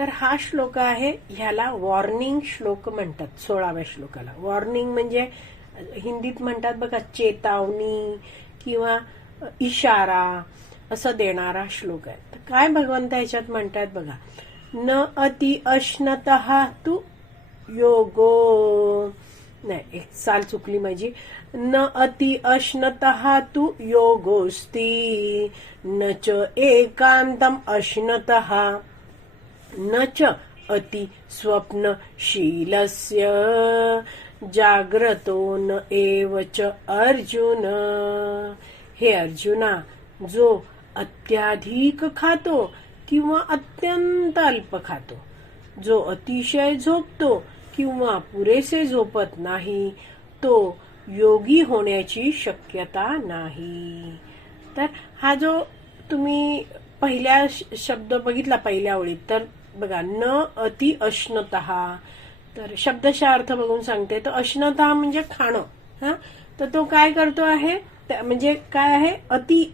तर हा श्लोक आहे ह्याला वॉर्निंग श्लोक म्हणतात सोळाव्या श्लोकाला. वॉर्निंग म्हणजे हिंदीत म्हणतात बघा चेतावणी किंवा इशारा असं देणारा श्लोक आहे. तर काय भगवंत ह्याच्यात म्हणतात बघा न अति अश्नत तू योगो. नाही एक साल चुकली माझी. न अति अश्नत तू योगोस्ती न च एकांतम अश्नत. न च अति स्वप्नशीलस्य। जाग्रतो न एव च अर्जुन। हे अर्जुना जो अत्याधिक खातो किंवा अत्यंत अल्प खातो जो अतिशय झोपतो किंवा पुरेसे झोपत नाही तो योगी होण्याची शक्यता नाही. तर हा जो तुम्ही पहिल्या श- शब्द बघितला पहिल्या ओळीत तर बघा न अति अश्नत. तर शब्दशा अर्थ बघून सांगते. तर अश्नता म्हणजे खाणं हा? तर तो काय करतो आहे? त्या- म्हणजे काय आहे? अति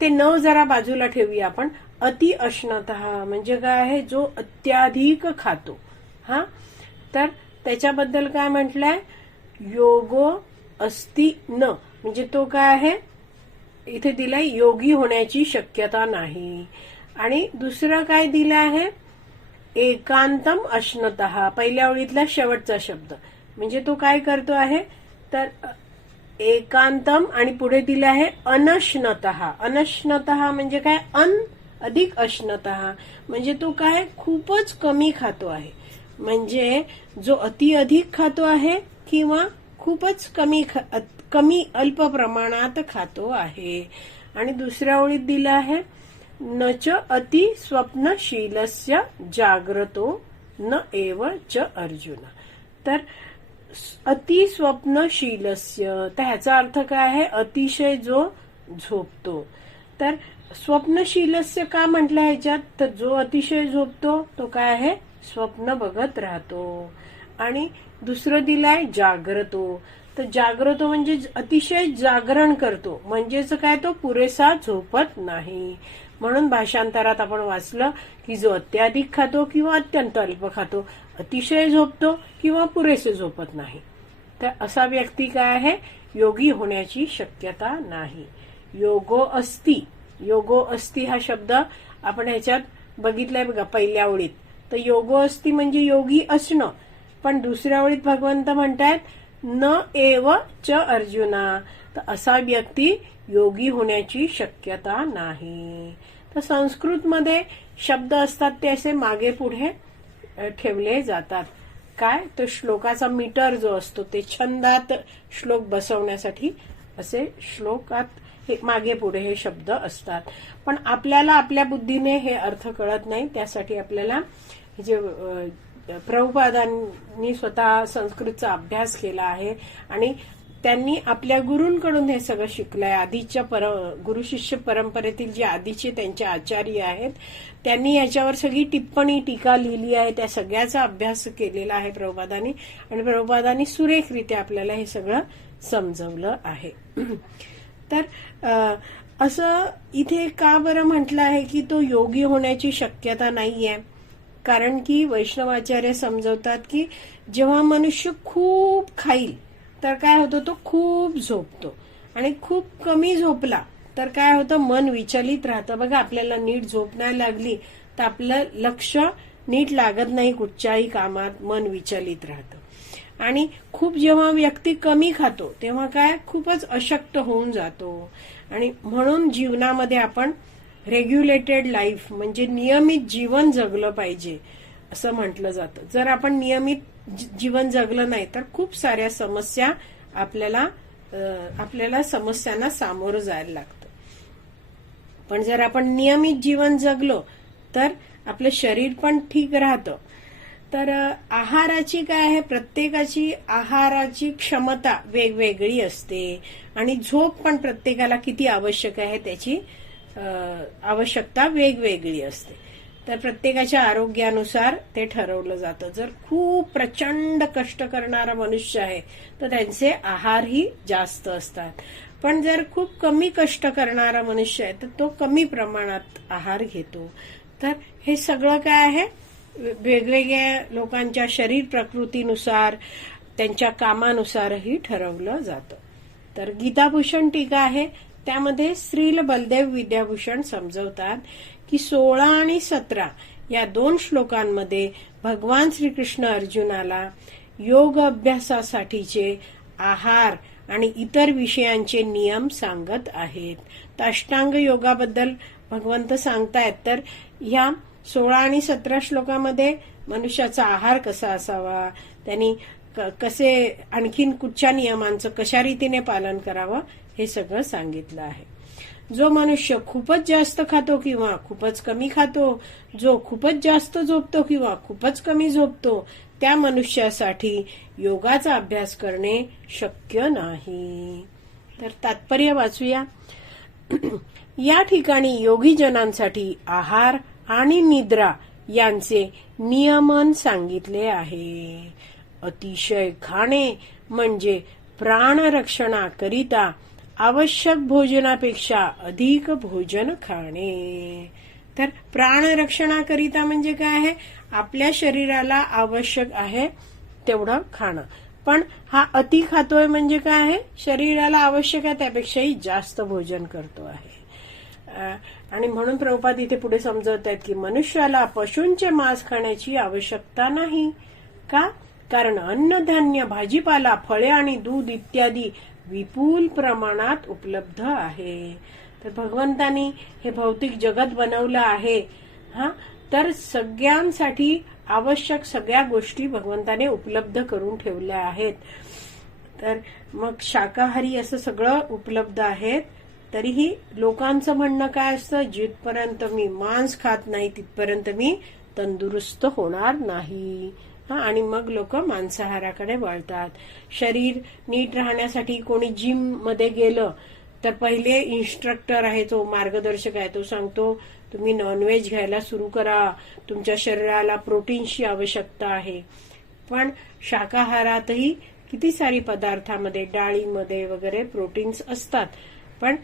ते न जरा बाजूला ठेवूया आपण. अति अश्नत म्हणजे काय आहे? जो अत्याधिक खातो हा? तर त्याच्याबद्दल काय म्हटलंय? योगो अस्ति न. म्हणजे तो काय आहे? इथे दिलाय योगी होण्याची शक्यता नाही. आणि दुसरं काय दिलं आहे? एकांतम अश्नत पहिल्या ओळीतला शेवटचा शब्द. म्हणजे तो काय करतो आहे? तर एकांतम आणि पुढे दिलं आहे अनश्नत. अनश्नत म्हणजे काय? अन अधिक अश्नत. म्हणजे तो काय? खूपच कमी खातो आहे. म्हणजे जो अति अधिक खातो आहे किंवा खूपच कमी ख- कमी अल्प प्रमाणात खातो आहे. आणि दुसऱ्या ओळीत दिलं आहे न च अति स्वप्नशीलस्य जाग्रतो न एव च अर्जुन। तर अति स्वप्नशीलस्य तर ह्याचा अर्थ काय आहे? अतिशय जो झोपतो। तर स्वप्नशीलस्य का म्हटलं ह्याच्यात? तर जो अतिशय झोपतो तो काय आहे? स्वप्न बघत राहतो. आणि दुसरं दिलंय जाग्रतो। तर जागरतो म्हणजे अतिशय जागरण करतो. म्हणजेच काय? तो पुरेसा झोपत नाही. म्हणून भाषांतरात आपण वाचलं की जो अत्याधिक खातो किंवा अत्यंत अल्प खातो अतिशय झोपतो किंवा पुरेसे झोपत नाही. तर असा व्यक्ती काय आहे? योगी होण्याची शक्यता नाही. योगो अस्ति. योगो अस्ति हा शब्द आपण ह्याच्यात बघितलाय बघा पहिल्या ओळीत. तर योगो अस्ति म्हणजे योगी असणं. पण दुसऱ्या ओळीत भगवंत म्हणतायत न एव च अर्जुना. तर असा व्यक्ती योगी होण्याची शक्यता नाही. तर संस्कृतमध्ये शब्द असतात ते असे मागे पुढे ठेवले जातात. काय? तो श्लोकाचा मीटर जो असतो ते छंदात श्लोक बसवण्यासाठी असे श्लोकात हे मागे पुढे हे शब्द असतात. पण आपल्याला आपल्या बुद्धीने हे अर्थ कळत नाही त्यासाठी आपल्याला जे प्रभुपादांनी स्वतः संस्कृतचा अभ्यास केला आहे आणि त्यांनी आपल्या गुरूंकडून हे सगळं शिकलंय. आधीच्या पर गुरु शिष्य परंपरेतील जे आधीचे त्यांचे आचार्य आहेत त्यांनी याच्यावर सगळी टिप्पणी टीका लिहिली आहे. त्या सगळ्याचा अभ्यास केलेला आहे प्रभुपादांनी आणि प्रभुपादांनी सुरेखरित्या आपल्याला हे सगळं समजवलं आहे. तर असं इथे का बरं म्हटलं आहे की तो योगी होण्याची शक्यता नाहीये? कारण की वैष्णवाचार्य समजवतात की जेव्हा मनुष्य खूप खाईल तर काय होतं तो खूप झोपतो. आणि खूप कमी झोपला तर काय होतं मन विचलित राहतं. बघा आपल्याला नीट झोप नाही लागली तर आपलं लक्ष नीट लागत नाही कुठच्याही कामात मन विचलित राहतं. आणि खूप जेव्हा व्यक्ती कमी खातो तेव्हा काय खूपच अशक्त होऊन जातो. आणि म्हणून जीवनामध्ये आपण रेग्युलेटेड लाईफ म्हणजे नियमित जीवन जगलं पाहिजे असं म्हटलं जातं. जर आपण नियमित जीवन जगलं नाही तर खूप साऱ्या समस्या आपल्याला आपल्याला समस्यांना सामोरं जायला लागतं. पण जर आपण नियमित जीवन जगलो तर आपलं शरीर पण ठीक राहतं. तर आहाराची काय आहे? प्रत्येकाची आहाराची क्षमता वेगवेगळी असते आणि झोप पण प्रत्येकाला किती आवश्यक आहे त्याची आवश्यकता वेगवेगळी असते. तर प्रत्येकाच्या आरोग्यानुसार ते ठरवलं जातं. जर खूप प्रचंड कष्ट करणारा मनुष्य आहे तर त्यांचे आहारही जास्त असतात. पण जर खूप कमी कष्ट करणारा मनुष्य आहे तर तो कमी प्रमाणात आहार घेतो. तर हे सगळं काय आहे? वेगवेगळ्या लोकांच्या शरीर प्रकृतीनुसार त्यांच्या कामानुसारही ठरवलं जातं. तर गीताभूषण टीका आहे त्यामध्ये श्रील बलदेव विद्याभूषण समजवतात की सोळा आणि सतरा या दोन श्लोकांमध्ये भगवान श्रीकृष्ण अर्जुनाला योग अभ्यासासाठीचे आहार आणि इतर विषयांचे नियम सांगत आहेत. तर अष्टांग योगाबद्दल भगवंत सांगतायत. तर ह्या सोळा आणि सतरा श्लोकामध्ये मनुष्याचा आहार कसा असावा? त्यांनी कसे आणखीन कुठच्या नियमांचं कशा रीतीने पालन करावं? हे सगळं सांगितलं आहे. जो मनुष्य खूपच जास्त खातो किंवा खूपच कमी खातो जो खूपच जास्त झोपतो किंवा खूपच कमी झोपतो त्या मनुष्यासाठी योगाचा अभ्यास करणे शक्य नाही. तर तात्पर्य वाचूया. या ठिकाणी योगी जनांसाठी आहार आणि निद्रा यांचे नियमन सांगितले आहे. अतिशय खाणे म्हणजे प्राणरक्षणाकरिता आवश्यक भोजनापेक्षा अधिक भोजन खाणे. तर प्राणरक्षणाकरिता म्हणजे काय आहे? आपल्या शरीराला आवश्यक आहे तेवढं खाणं. पण हा अति खातोय म्हणजे काय आहे? शरीराला आवश्यक आहे त्यापेक्षाही जास्त भोजन करतो आहे. आणि म्हणून प्रभुपाद इथे पुढे समजवत आहेत की मनुष्याला पशूंचे मांस खाण्याची आवश्यकता नाही. का? कारण अन्नधान्य भाजीपाला फळे आणि दूध इत्यादी विपुल प्रमाणात उपलब्ध आहे. तर भगवंतानी हे भौतिक जगत बनवलं आहे. हा? तर सगळ्यांसाठी आवश्यक सगळ्या गोष्टी भगवंताने उपलब्ध करून ठेवल्या आहेत. तर मग शाकाहारी असं सगळं उपलब्ध आहेत. तरीही लोकांचं म्हणणं काय असतं? जिथपर्यंत मी मांस खात नाही तिथपर्यंत मी तंदुरुस्त होणार नाही. आणि मग लोक मांसाहाराकडे वळतात. शरीर नीट राहण्यासाठी कोणी जिममध्ये गेलं तर पहिले इन्स्ट्रक्टर आहे तो मार्गदर्शक आहे. तो सांगतो तुम्ही नॉनव्हेज घ्यायला सुरू करा. तुमच्या शरीराला प्रोटीनची आवश्यकता आहे. पण शाकाहारातही किती सारी पदार्थामध्ये डाळीमध्ये वगैरे प्रोटीन्स असतात. पण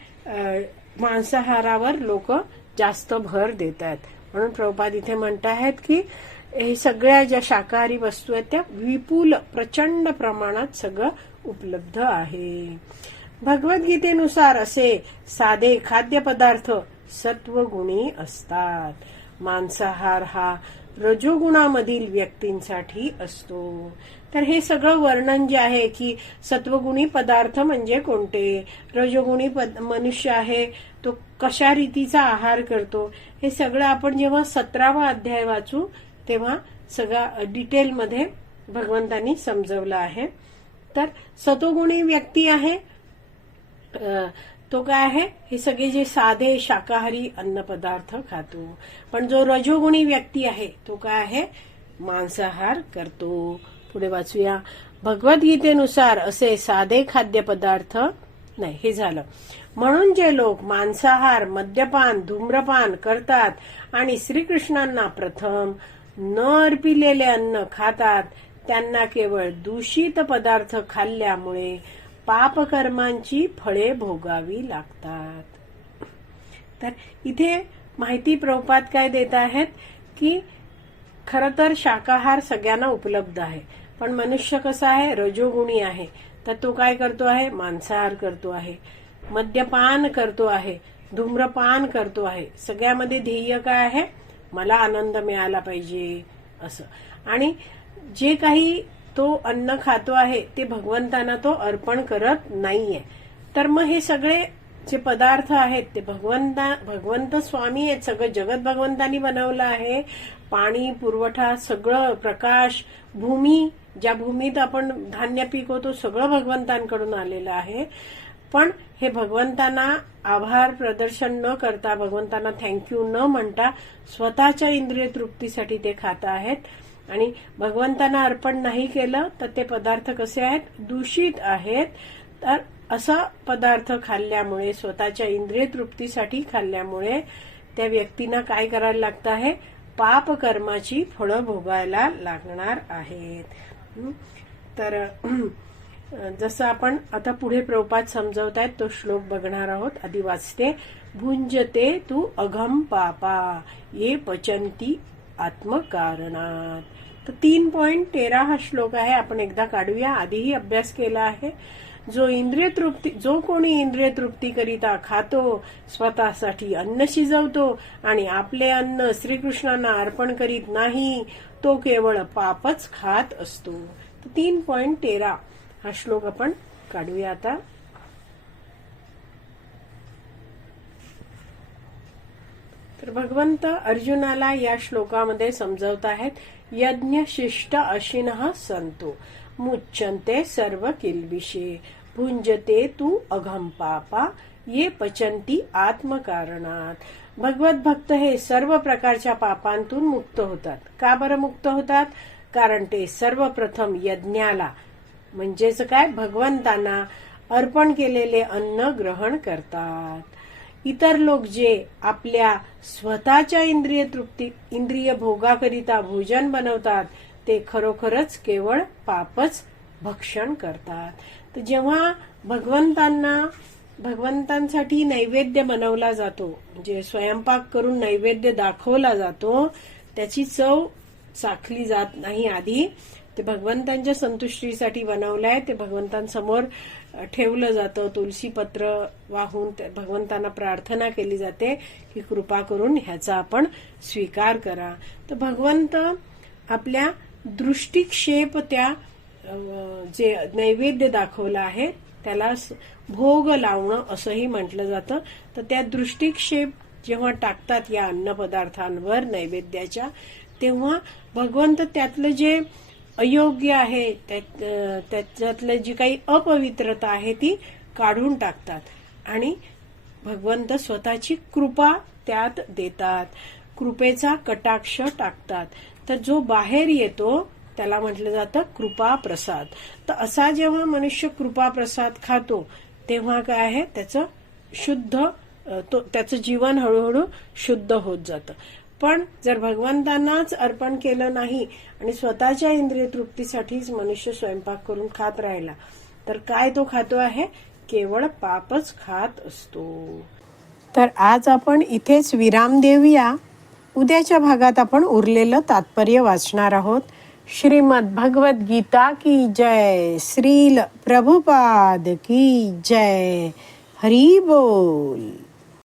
मांसाहारावर लोक जास्त भर देत आहेत म्हणून प्रभुपाद इथे म्हणत आहेत की हे सगळ्या ज्या शाकाहारी वस्तू आहेत त्या विपुल प्रचंड प्रमाणात सगळं उपलब्ध आहे. भगवद्गीतेनुसार असे साधे खाद्यपदार्थ सत्वगुणी असतात. मांसाहार हा रजोगुणामधील व्यक्तींसाठी असतो. तर हे सगळं वर्णन जे आहे की सत्वगुणी पदार्थ म्हणजे कोणते? रजोगुणी पद- मनुष्य आहे तो कशा रीतीचा आहार करतो? हे सगळं आपण जेव्हा सतरावा अध्याय वाचू तेव्हा सगळा डिटेलमध्ये भगवंतांनी समजवलं आहे. तर सतोगुणी व्यक्ती आहे. तो काय आहे? हे सगळे जे साधे शाकाहारी अन्नपदार्थ खातो. पण जो रजोगुणी व्यक्ती आहे तो काय आहे? मांसाहार करतो. पुढे वाचूया. भगवद्गीतेनुसार असे साधे खाद्यपदार्थ नाही हे झालं. म्हणून जे लोक मांसाहार मद्यपान धूम्रपान करतात आणि श्रीकृष्णांना प्रथम न अर्पिलेले अन्न खातात. त्यांना केवळ दूषित पदार्थ खाल्ल्यामुळे पापकर्मांची फळे भोगावी लागतात. तर इथे माहिती प्रभुपात काय देत आहेत की खर तर शाकाहार सगळ्यांना उपलब्ध आहे. पण मनुष्य कसा आहे? रजोगुणी आहे. तर तो काय करतो आहे? मांसाहार करतो आहे. मद्यपान करतो आहे. धूम्रपान करतो आहे. सगळ्यामध्ये ध्येय काय आहे? मला आनंद मिळाला पाहिजे असं. आणि जे काही तो अन्न खातो आहे ते भगवंतांना तो अर्पण करत नाहीये. तर मग हे सगळे जे पदार्थ आहेत ते भगवंता भगवंत स्वामी आहेत सगळं जगत भगवंतांनी बनवलं आहे. पाणी पुरवठा सगळं प्रकाश भूमी ज्या भूमीत आपण धान्य पिकवतो सगळं भगवंतांकडून आलेलं आहे. पण हे भगवंतांना आभार प्रदर्शन न करता भगवंतांना थँक्यू न म्हणता स्वतःच्या इंद्रिय तृप्तीसाठी ते खात आहेत. आणि भगवंतांना अर्पण नाही केलं तर ते पदार्थ कसे आहेत? दूषित आहेत. तर असा पदार्थ खाल्ल्यामुळे स्वतःच्या इंद्रिय तृप्तीसाठी खाल्ल्यामुळे त्या व्यक्तींना काय करायला लागतं आहे? पाप कर्माची फळं भोगायला लागणार आहेत. तर जसं आपण आता पुढे प्रभुपात समजवत आहेत तो श्लोक बघणार आहोत आधी वाचते. भुंजते तू अघम पापा ये पचंती आत्मकारणात. तर तीन पॉइंट तेरा हा श्लोक आहे आपण एकदा काढूया. आधीही अभ्यास केला आहे. जो इंद्रिय तृप्ती जो कोणी इंद्रिय तृप्ती करिता खातो स्वतःसाठी अन्न शिजवतो आणि आपले अन्न श्रीकृष्णांना अर्पण करीत नाही तो केवळ पापच खात असतो. तर तीन पॉइंट तेरा. हा श्लोक आपण काढूया आता. तर भगवंत अर्जुनाला या श्लोकामध्ये समजवत आहेत यज्ञ शिष्ट अशिन संतो मुच्चन्ते सर्व किल्बिषे भुंजते तू अघम पापा ये पचंती आत्मकारणात. भगवत भक्त हे सर्व प्रकारच्या पापांतून मुक्त होतात. का बरं मुक्त होतात? कारण ते सर्वप्रथम यज्ञाला म्हणजेच काय? भगवंतांना अर्पण केलेले अन्न ग्रहण करतात. इतर लोक जे आपल्या स्वतःच्या इंद्रिय तृप्ती इंद्रिय भोगाकरिता भोजन बनवतात ते खरोखरच केवळ पापच भक्षण करतात. तर जेव्हा भगवंतांना भगवंतांसाठी नैवेद्य बनवला जातो म्हणजे स्वयंपाक करून नैवेद्य दाखवला जातो त्याची चव चाखली जात नाही आधी ते भगवंतांच्या संतुष्टीसाठी बनवलंय. ते भगवंतांसमोर ठेवलं जातं. तुलसी पत्र वाहून भगवंतांना प्रार्थना केली जाते. की कृपा करून ह्याचा आपण स्वीकार करा. तर भगवंत आपल्या दृष्टिक्षेप त्या जे नैवेद्य दाखवलं आहे त्याला भोग लावणं असंही म्हटलं जातं. तर त्या दृष्टिक्षेप जेव्हा टाकतात या अन्नपदार्थांवर नैवेद्याच्या तेव्हा भगवंत त्यातलं जे अयोग्य आहे. त्यात- त्याच्यातलं जी काही अपवित्रता आहे ती काढून टाकतात. आणि भगवंत स्वतःची कृपा त्यात देतात. कृपेचा कटाक्ष टाकतात. तर जो बाहेर येतो त्याला म्हटलं जातं कृपा प्रसाद तर असा जेव्हा मनुष्य कृपा प्रसाद खातो तेव्हा काय आहे? त्याचं शुद्ध तो त्याचं जीवन हळूहळू शुद्ध होत जातं. पण जर भगवंतांनाच अर्पण केलं नाही आणि स्वतःच्या इंद्रिय तृप्तीसाठीच मनुष्य स्वयंपाक करून खात राहिला तर काय तो खातो आहे? केवळ पापच खात असतो. तर आज आपण इथेच विराम देऊया. उद्याच्या भागात आपण उरलेलं तात्पर्य वाचणार आहोत. श्रीमद भगवत गीता की जय श्रील प्रभुपाद की जय. हरी बोल.